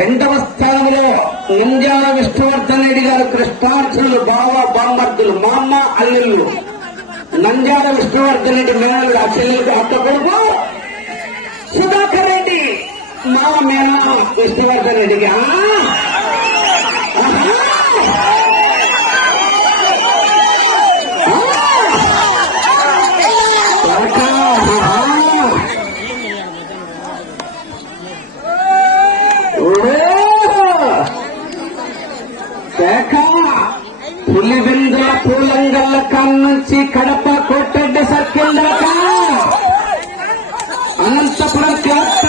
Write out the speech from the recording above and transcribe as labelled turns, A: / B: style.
A: ರಂಡವ ಸ್ಥಾನ ನಂಜಾಲ ವಿಷ್ಣುವರ್ಧನ್ ರೆಡ್ಡಿ ಗಾರ ಕೃಷ್ಣಾರ್ಜುರು ಬಾವ ಬಾಂಬರ್ದು ಮಾಮ ಅಲ್ಲು ನಂಜಾಲ ವಿಷ್ಣುವರ್ಧನ್ ರೆಡ್ಡಿ ಮೇನಲ್ಲು ಆ ಚೆಲ್ಲ ಅಕ್ಕ ಕೊಡುಗ ಸುಧಾಕರ್ ರೆಡ್ಡಿ ಮಾ ಮೇನಮ್ಮ ವಿಷ್ಣುವರ್ಧನ್ ರೆಡ್ಡಿ पुलिविंद पूल कमी कड़प कोट सम अनत